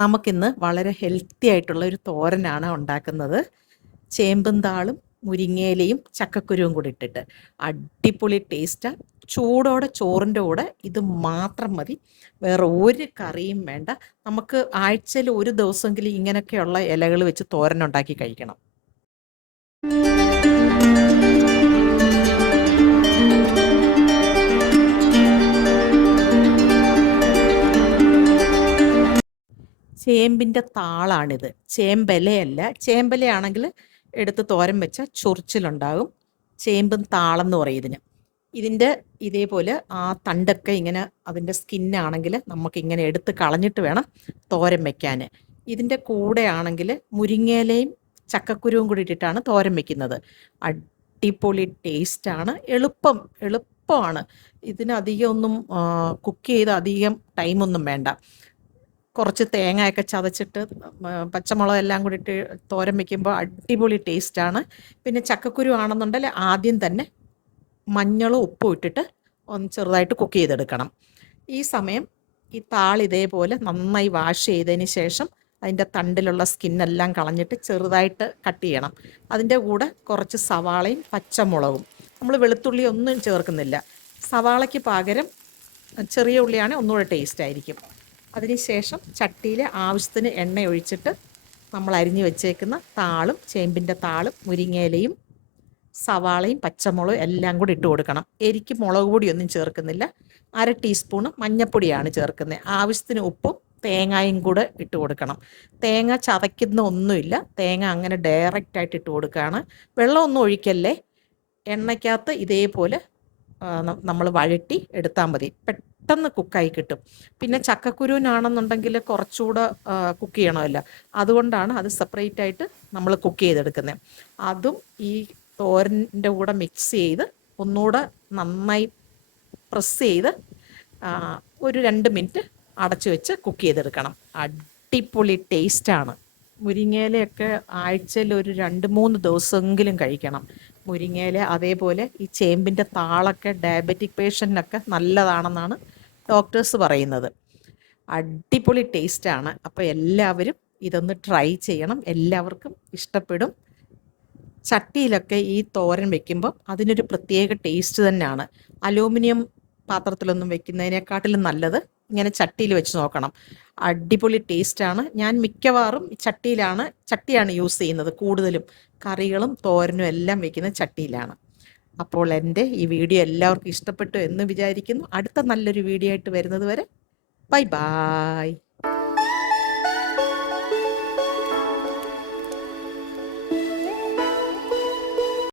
നമുക്കിന്ന് വളരെ ഹെൽത്തി ആയിട്ടുള്ള ഒരു തോരനാണ് ഉണ്ടാക്കുന്നത്. ചേമ്പും താളും മുരിങ്ങയിലയും ചക്കക്കുരുവും കൂടി ഇട്ടിട്ട് അടിപൊളി ടേസ്റ്റാണ്. ചൂടോടെ ചോറിൻ്റെ കൂടെ ഇത് മാത്രം മതി, വേറെ ഒരു കറിയും വേണ്ട. നമുക്ക് ആഴ്ചയിൽ ഒരു ദിവസമെങ്കിലും ഇങ്ങനെയൊക്കെയുള്ള ഇലകൾ വെച്ച് തോരനുണ്ടാക്കി കഴിക്കണം. ചേമ്പിൻ്റെ താളാണിത്, ചേമ്പലയല്ല. ചേമ്പലയാണെങ്കിൽ എടുത്ത് തോരൻ വെച്ചാൽ ചൊറിച്ചിലുണ്ടാകും. ചേമ്പും താളെന്ന് പറയും ഇതിന്. ഇതിൻ്റെ ഇതേപോലെ ആ തണ്ടൊക്കെ ഇങ്ങനെ, അതിൻ്റെ സ്കിന്നാണെങ്കിൽ നമുക്കിങ്ങനെ എടുത്ത് കളഞ്ഞിട്ട് വേണം തോരൻ വെക്കാൻ. ഇതിൻ്റെ കൂടെ ആണെങ്കിൽ മുരിങ്ങയിലയും ചക്കക്കുരുവും കൂടി ഇട്ടിട്ടാണ് തോരൻ വെക്കുന്നത്. അടിപൊളി ടേസ്റ്റാണ്, എളുപ്പമാണ്. ഇതിന് അധികം ഒന്നും കുക്ക് ചെയ്ത് അധികം ടൈമൊന്നും വേണ്ട. കുറച്ച് തേങ്ങയൊക്കെ ചതച്ചിട്ട് പച്ചമുളക് എല്ലാം കൂടി ഇട്ട് തോരൻ വയ്ക്കുമ്പോൾ അടിപൊളി ടേസ്റ്റാണ്. പിന്നെ ചക്കക്കുരു ആണെന്നുണ്ടെങ്കിൽ ആദ്യം തന്നെ മഞ്ഞളും ഉപ്പും ഇട്ടിട്ട് ഒന്ന് ചെറുതായിട്ട് കുക്ക് ചെയ്തെടുക്കണം. ഈ സമയം ഈ താൾ ഇതേപോലെ നന്നായി വാഷ് ചെയ്തതിന് ശേഷം അതിൻ്റെ തണ്ടിലുള്ള സ്കിന്നെല്ലാം കളഞ്ഞിട്ട് ചെറുതായിട്ട് കട്ട് ചെയ്യണം. അതിൻ്റെ കൂടെ കുറച്ച് സവാളയും പച്ചമുളകും, നമ്മൾ വെളുത്തുള്ളി ഒന്നും ചേർക്കുന്നില്ല. സവാളയ്ക്ക് പകരം ചെറിയ ഉള്ളിയാണെങ്കിൽ ഒന്നുകൂടെ ടേസ്റ്റ് ആയിരിക്കും. അതിനുശേഷം ചട്ടിയിൽ ആവശ്യത്തിന് എണ്ണ ഒഴിച്ചിട്ട് നമ്മൾ അരിഞ്ഞു വെച്ചേക്കുന്ന താളും, ചേമ്പിൻ്റെ താളും മുരിങ്ങയിലയും സവാളയും പച്ചമുളകും എല്ലാം കൂടി ഇട്ട് കൊടുക്കണം. എരിക്ക് മുളക് പൊടിയൊന്നും ചേർക്കുന്നില്ല. 1/2 ടീസ്പൂണ് മഞ്ഞൾപ്പൊടിയാണ് ചേർക്കുന്നത്. ആവശ്യത്തിന് ഉപ്പും തേങ്ങയും കൂടെ ഇട്ട് കൊടുക്കണം. തേങ്ങ ചതയ്ക്കുന്ന ഒന്നുമില്ല, തേങ്ങ അങ്ങനെ ഡയറക്റ്റായിട്ട് ഇട്ട് കൊടുക്കുകയാണ്. വെള്ളമൊന്നും ഒഴിക്കല്ലേ. എണ്ണയ്ക്കകത്ത് ഇതേപോലെ നമ്മൾ വഴറ്റി എടുത്താൽ മതി, പെട്ടെന്ന് കുക്കായി കിട്ടും. പിന്നെ ചക്കക്കുരുവിനാണെന്നുണ്ടെങ്കിൽ കുറച്ചുകൂടെ കുക്ക് ചെയ്യണമല്ലോ, അതുകൊണ്ടാണ് അത് സെപ്പറേറ്റ് ആയിട്ട് നമ്മൾ കുക്ക് ചെയ്തെടുക്കുന്നത്. അതും ഈ തോരൻ്റെ കൂടെ മിക്സ് ചെയ്ത് ഒന്നുകൂടെ നന്നായി പ്രസ് ചെയ്ത് ഒരു 2 മിനിറ്റ് അടച്ചു വെച്ച് കുക്ക് ചെയ്തെടുക്കണം. അടിപൊളി ടേസ്റ്റാണ്. മുരിങ്ങയിലയൊക്കെ ആഴ്ചയിൽ ഒരു 2-3 ദിവസമെങ്കിലും കഴിക്കണം. മുരിങ്ങയില അതേപോലെ ഈ ചേമ്പിൻ്റെ താളൊക്കെ ഡയബറ്റിക് പേഷ്യൻറ്റിനൊക്കെ നല്ലതാണെന്നാണ് ഡോക്ടേഴ്സ് പറയുന്നത്. അടിപൊളി ടേസ്റ്റാണ്. അപ്പോൾ എല്ലാവരും ഇതൊന്ന് ട്രൈ ചെയ്യണം, എല്ലാവർക്കും ഇഷ്ടപ്പെടും. ചട്ടിയിലൊക്കെ ഈ തോരൻ വെക്കുമ്പോൾ അതിനൊരു പ്രത്യേക ടേസ്റ്റ് തന്നെയാണ്. അലൂമിനിയം പാത്രത്തിലൊന്നും വെക്കുന്നതിനെക്കാട്ടിലും നല്ലത് ഇങ്ങനെ ചട്ടിയിൽ വെച്ച് നോക്കണം. അടിപൊളി ടേസ്റ്റാണ്. ഞാൻ മിക്കവാറും ചട്ടിയാണ് യൂസ് ചെയ്യുന്നത്. കൂടുതലും കറികളും തോരനും എല്ലാം വെക്കുന്നത് ചട്ടിയിലാണ്. അപ്പോൾ എൻ്റെ ഈ വീഡിയോ എല്ലാവർക്കും ഇഷ്ടപ്പെട്ടു എന്ന് വിചാരിക്കുന്നു. അടുത്ത നല്ലൊരു വീഡിയോ ആയിട്ട് വരുന്നത് വരെ ബൈ ബായ്.